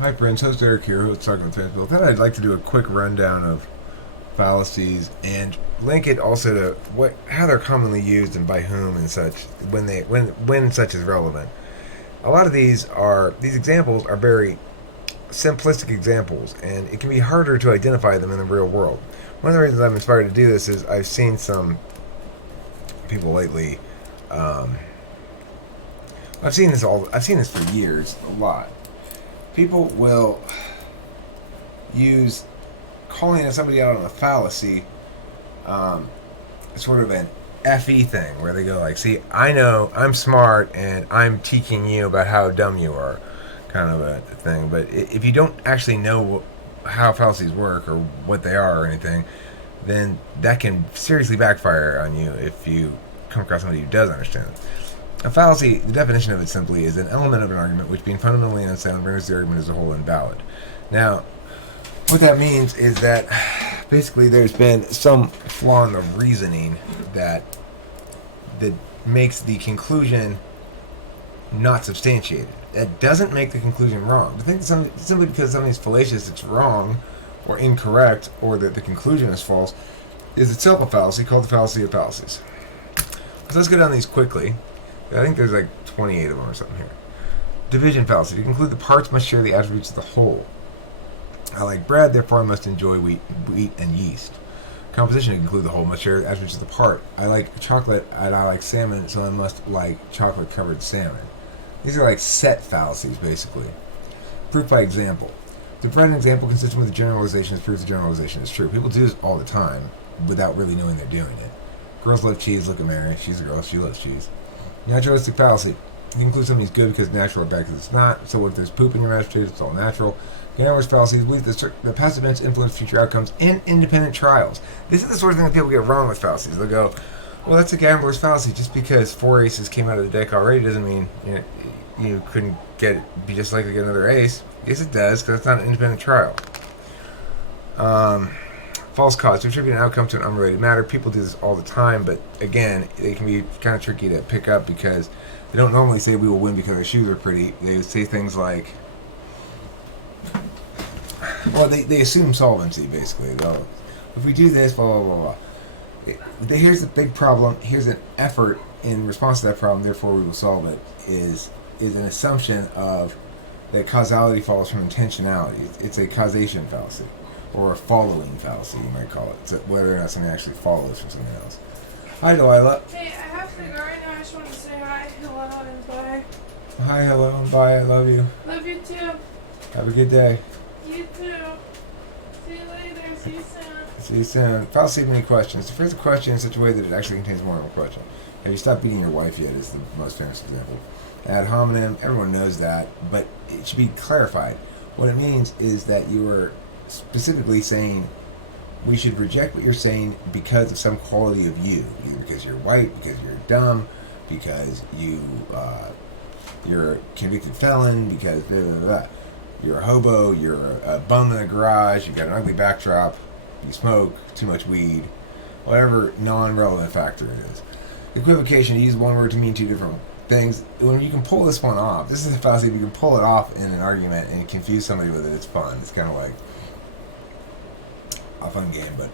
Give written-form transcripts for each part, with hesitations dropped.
Hi friends, host Eric here, host talking with Fans. Then I'd like to do a quick rundown of fallacies and link it also to how they're commonly used and by whom and such when such is relevant. A lot of these examples are very simplistic examples, and it can be harder to identify them in the real world. One of the reasons I'm inspired to do this is I've seen some people lately. I've seen this for years a lot. People will use calling somebody out on a fallacy, sort of an FE thing, where they go like, see, I know I'm smart and I'm teaching you about how dumb you are, kind of a thing. But if you don't actually know how fallacies work or what they are or anything, then that can seriously backfire on you if you come across somebody who does understand it. A fallacy, the definition of it simply, is an element of an argument which, being fundamentally unsound, renders the argument as a whole invalid. Now, what that means is that basically there's been some flaw in the reasoning that makes the conclusion not substantiated. That doesn't make the conclusion wrong. To think that simply because something's fallacious, it's wrong or incorrect, or that the conclusion is false, is itself a fallacy called the fallacy of fallacies. So let's go down these quickly. I think there's like 28 of them or something here. Division fallacy. To conclude, the parts must share the attributes of the whole. I like bread, therefore I must enjoy wheat and yeast. Composition. To conclude, the whole must share the attributes of the part. I like chocolate and I like salmon, so I must like chocolate-covered salmon. These are like set fallacies, basically. Proof by example. To provide an example consistent with the generalization proves the generalization is true. People do this all the time without really knowing they're doing it. Girls love cheese. Look at Mary. She's a girl. She loves cheese. Naturalistic fallacy. You conclude something's good because it's natural, or bad because it's not. So if there's poop in your mashed potatoes, it's all natural. Gambler's fallacy is belief that past events influence future outcomes in independent trials. This is the sort of thing that people get wrong with fallacies. They'll go, well, that's a gambler's fallacy. Just because 4 aces came out of the deck already doesn't mean you couldn't be just likely to get another ace. Yes, it does, because it's not an independent trial. False cause. To attribute an outcome to an unrelated matter. People do this all the time, but again, it can be kind of tricky to pick up because they don't normally say we will win because our shoes are pretty. They say things like, well, they assume solvency, basically. They'll, if we do this, blah, blah, blah, blah. Here's the big problem. Here's an effort in response to that problem, therefore we will solve it, is an assumption of that causality follows from intentionality. It's a causation fallacy. Or a following fallacy, you might call it. It's whether or not something actually follows from something else. Hi, Delilah. Hey, I have to go right now. I just want to say hi, hello, and bye. Hi, hello, and bye. I love you. Love you too. Have a good day. You too. See you later. See you soon. See you soon. Fallacy of many questions. To phrase a question in such a way that it actually contains more than one question. Have you stopped beating your wife yet? Is the most famous example. Ad hominem. Everyone knows that, but it should be clarified. What it means is that you are specifically saying we should reject what you're saying because of some quality of you, either because you're white, because you're dumb, because you're a convicted felon, because blah, blah, blah. You're a hobo, you're a bum in the garage, you've got an ugly backdrop, you smoke too much weed, whatever non-relevant factor it is. Equivocation, you use one word to mean two different things. When you can pull this one off, this is a fallacy. If you can pull it off in an argument and confuse somebody with it, it's fun. It's kind of like a fun game, but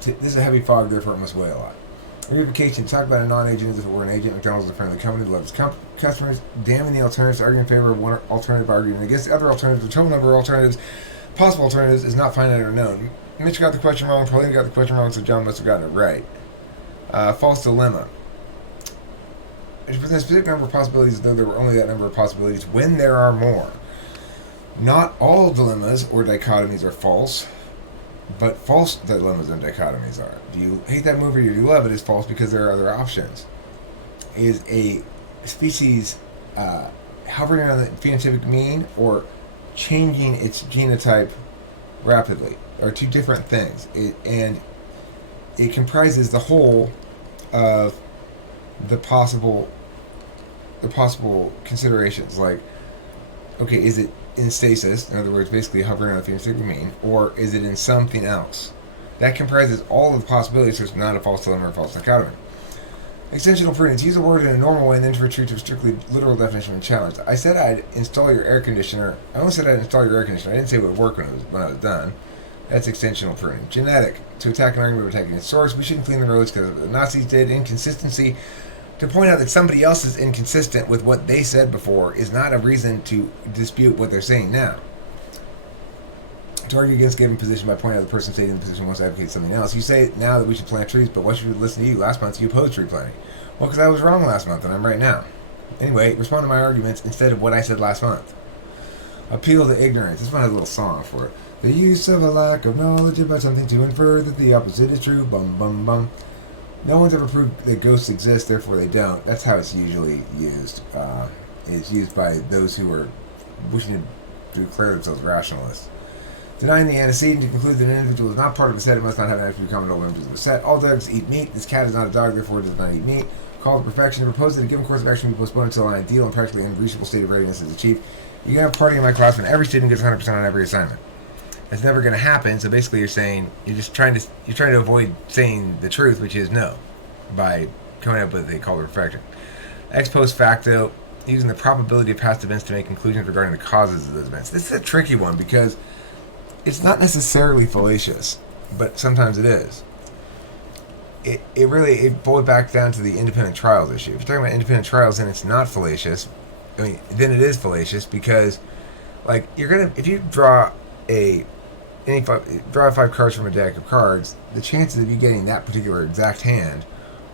this is a heavy fog, therefore it must weigh a lot. Equivocation, talk about a non-agent as if it were an agent. McDonald's is a friend of the company that loves customers, damning the alternatives, arguing in favor of one alternative, arguing against the other alternatives. The total number of alternatives, possible alternatives, is not finite or known. Mitch got the question wrong, Pauline got the question wrong, so John must have gotten it right. False dilemma. It presents a specific number of possibilities, though there were only that number of possibilities when there are more. Not all dilemmas or dichotomies are false, but false dilemmas and dichotomies are. Do you hate that movie or do you love it is false because there are other options. Is a species hovering around the phenotypic mean or changing its genotype rapidly are two different things. And it comprises the whole of the possible considerations. Like, okay, is it in stasis, in other words, basically hovering around the phenotypic mean, or is it in something else? That comprises all of the possibilities, so it's not a false dilemma or a false dichotomy. Extensional prudence. Use a word in a normal way and then to retreat to a strictly literal definition when challenged. I said I'd install your air conditioner. I only said I'd install your air conditioner. I didn't say it would work when I was done. That's extensional prudence. Genetic. To attack an argument by attacking its source. We shouldn't clean the roads because the Nazis did. Inconsistency. To point out that somebody else is inconsistent with what they said before is not a reason to dispute what they're saying now. To argue against given position by pointing out the person stating the position wants to advocate something else. You say now that we should plant trees, but why should we listen to you? Last month you opposed tree planting. Well, because I was wrong last month and I'm right now. Anyway, respond to my arguments instead of what I said last month. Appeal to ignorance. This one has a little song for it. The use of a lack of knowledge about something to infer that the opposite is true. Bum bum bum. No one's ever proved that ghosts exist, therefore they don't. That's how it's usually used. It's used by those who are wishing to declare themselves rationalists. Denying the antecedent to conclude that an individual is not part of a set, it must not have an attribute common to all members of a set. All dogs eat meat. This cat is not a dog, therefore it does not eat meat. Call to perfection. To propose that a given course of action be postponed until an ideal and practically unreachable state of readiness is achieved. You can have a party in my class when every student gets 100% on every assignment. That's never going to happen. So basically, you're trying to avoid saying the truth, which is no, by coming up with a call to perfection. Ex post facto, using the probability of past events to make conclusions regarding the causes of those events. This is a tricky one because it's not necessarily fallacious, but sometimes it is. It boils back down to the independent trials issue. If you're talking about independent trials and it's not fallacious, then it is fallacious because, like, if you draw five cards from a deck of cards, the chances of you getting that particular exact hand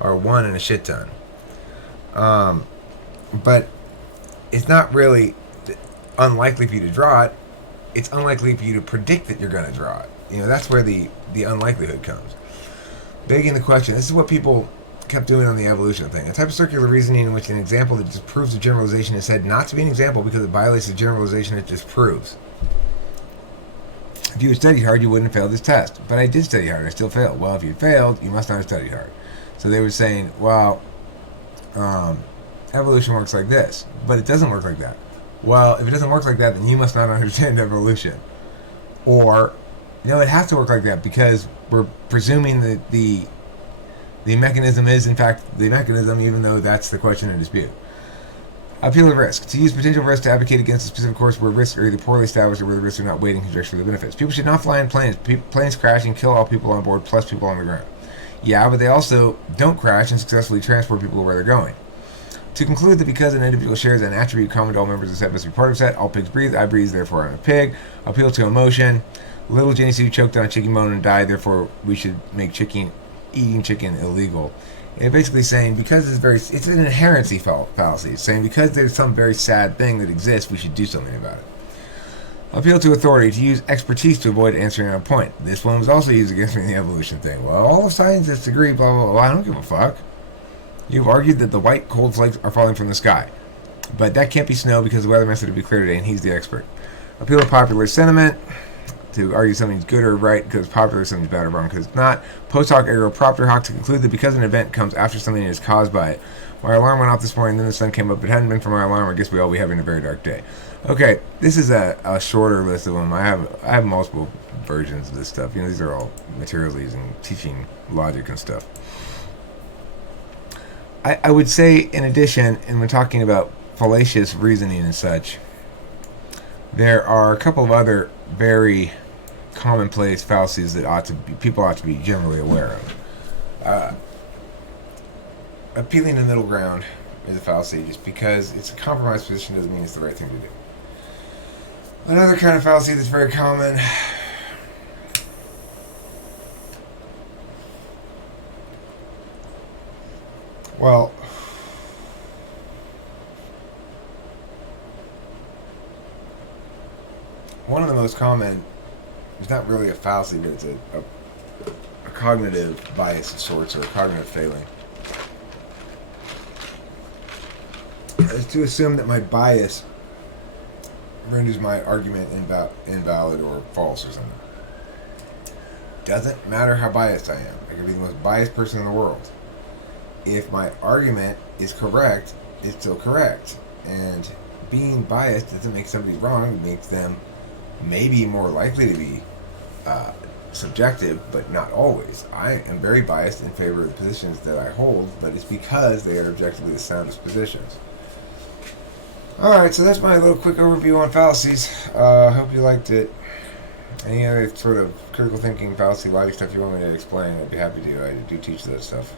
are 1 in a shit ton. But it's not really unlikely for you to draw it. It's unlikely for you to predict that you're going to draw it. That's where the unlikelihood comes. Begging the question. This is what people kept doing on the evolution thing. A type of circular reasoning in which an example that disproves a generalization is said not to be an example because it violates the generalization it disproves. If you had studied hard, you wouldn't have failed this test. But I did study hard. I still failed. Well, if you failed, you must not have studied hard. So they were saying, well, evolution works like this. But it doesn't work like that. Well, if it doesn't work like that, then you must not understand evolution. Or, it has to work like that because we're presuming that the mechanism is, in fact, the mechanism, even though that's the question in dispute. Appeal to risk. To use potential risk to advocate against a specific course where risks are either poorly established or where the risks are not weighed in conjunction with the benefits. People should not fly in planes. Planes crash and kill all people on board plus people on the ground. Yeah, but they also don't crash and successfully transport people to where they're going. To conclude that because an individual shares an attribute common to all members of the set must be part of the set, all pigs breathe, I breathe, therefore I'm a pig. Appeal to emotion. Little Jenny Sue choked on a chicken bone and died, therefore we should make eating chicken illegal. And basically saying because it's an inherency fallacy. It's saying because there's some very sad thing that exists, we should do something about it. Appeal to authority. To use expertise to avoid answering on a point. This one was also used against me in the evolution thing. Well, all the scientists agree, blah, blah, blah. I don't give a fuck. You've argued that the white cold flakes are falling from the sky. But that can't be snow because the weather method would be clear today and he's the expert. Appeal to popular sentiment. To argue something's good or right because popular, something's bad or wrong because it's not. Post hoc ergo propter hoc. To conclude that because an event comes after something is caused by it. My alarm went off this morning, then the sun came up. If it hadn't been for my alarm, I guess we'd all be having a very dark day. Okay, this is a shorter list of them. I have multiple versions of this stuff. These are all materials using teaching logic and stuff. I would say, in addition, and when talking about fallacious reasoning and such, there are a couple of other very commonplace fallacies that people ought to be generally aware of. Appealing to middle ground is a fallacy. Just because it's a compromised position doesn't mean it's the right thing to do. Another kind of fallacy that's very common. Well, one of the most common, it's not really a fallacy, but it's a cognitive bias of sorts, or a cognitive failing. Is to assume that my bias renders my argument invalid or false or something. Doesn't matter how biased I am. I could be the most biased person in the world. If my argument is correct, it's still correct. And being biased doesn't make somebody wrong. It makes them maybe more likely to be subjective, but not always. I am very biased in favor of the positions that I hold, but it's because they are objectively the soundest positions. Alright, so that's my little quick overview on fallacies. I hope you liked it. Any other sort of critical thinking, fallacy, logic stuff you want me to explain, I'd be happy to. I do teach that stuff.